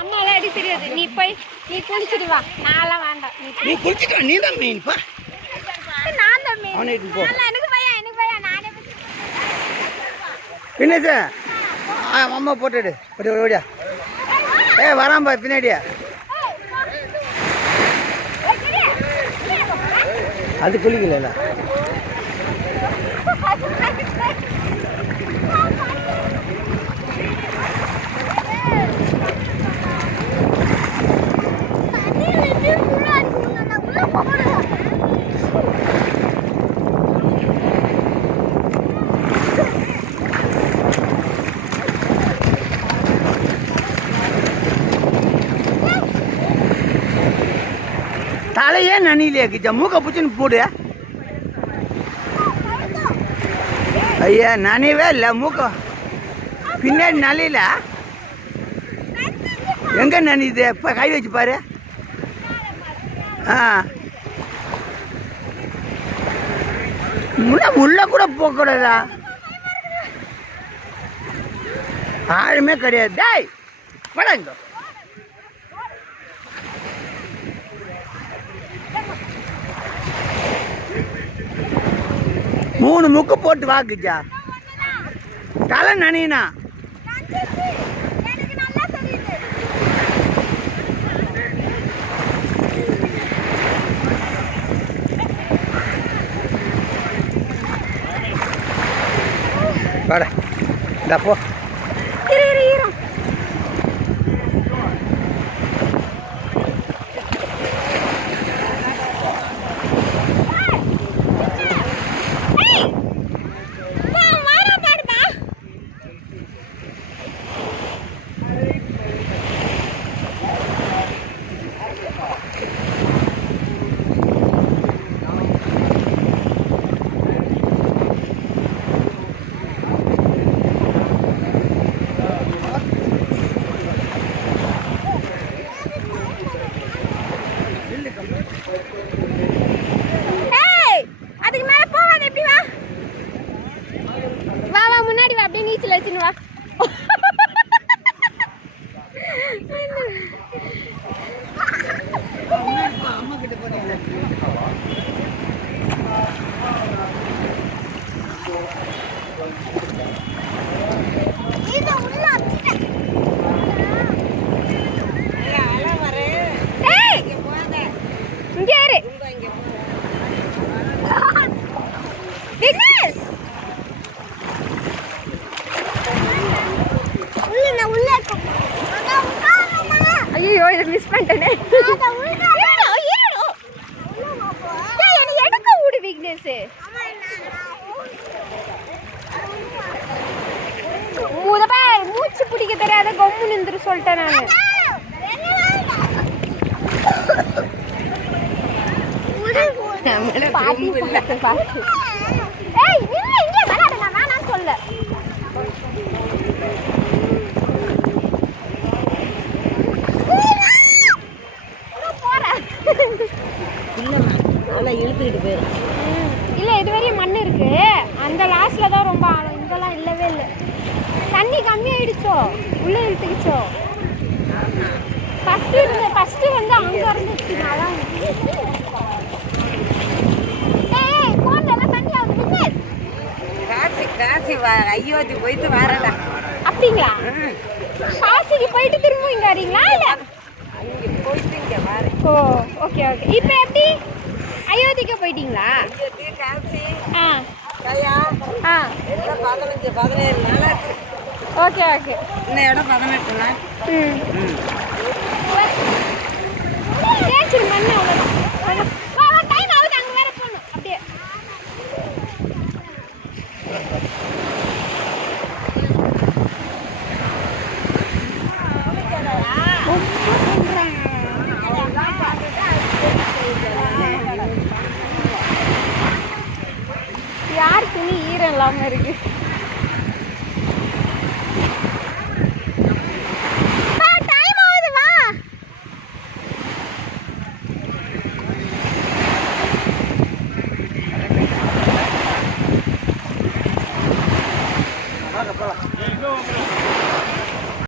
அம்மாலாம் அடி தெரியாது. நீ போய் நீ குளிச்சுட்டு வா. நான்லாம் வேண்டாம். நீ குளிச்சுட்டு வா. நீ தான் மெயின்ப்பா. நான் தான் மெயின். எனக்கு பையன் நானே என்னது அம்மா போட்டுடு ஓடியா. வராம்பா பின்னாடியா. அது குளிக்கல. தலையே நனிலையா கிச்சா மூக்க பிடிச்சின்னு போடு. ஐயா நனைவே இல்லை மூக்க பின்னாடி நனையில எங்க நனியுது. இப்ப கை வச்சு பாரு. உள்ள கூட போக கூடாதா? ஆளுமே கிடையாது. டேய் படங்க மூணு முக்கு போட்டு வாக்குச்சா தலை நனினா. வாடா இந்த போ. அதுக்கு மேல போவாது. எப்படி வா வா வா முன்னாடி வா. அப்படியே நீச்சல் வச்சுன்னு வா. ஐயோ இதை மிஸ் பண்ணிட்டேனே. எடுக்க விடு விக்னேஷ். மூச்சு பிடிக்க தெரியாத கொம்பு நின்று சொல்லிட்டேன் நான். சொல்ல இழுத்துக்கிட்டு போயிடும். இல்ல இதுவரையும் மண் இருக்கு. அந்த லாஸ்ட்ல தான் ரொம்ப ஆழம். இங்கெல்லாம் இல்லவே இல்லை. தண்ணி கம்மியாயிடுச்சோ உள்ள இழுத்துக்கிச்சோ. ஃபர்ஸ்ட் வந்து அங்க இருந்துச்சு. அதான் காசி அயோத்தி போயிட்டு வரடா. அப்படிங்களா? காசிக்கு போயிட்டு திரும்ப இங்க வரீங்களா? இல்ல போயிட்டு இங்க வர. ஓ ஓகே ஓகே. இப்போ எப்படி அயோத்திக்கு போயிட்டீங்களா? அயோத்தி காசி கயா எல்லாம் 15-17 நாள் ஆச்சு. Okay okay. இந்த இடம் 18 நாள். தேய்ச்சிரு மண்ணு அவ்வளோதான். டைம் ஆகுது. அங்கே வேற போகணும். அப்படியே யார் துணி ஈரம் இல்லாம இருக்கு. போலாம்.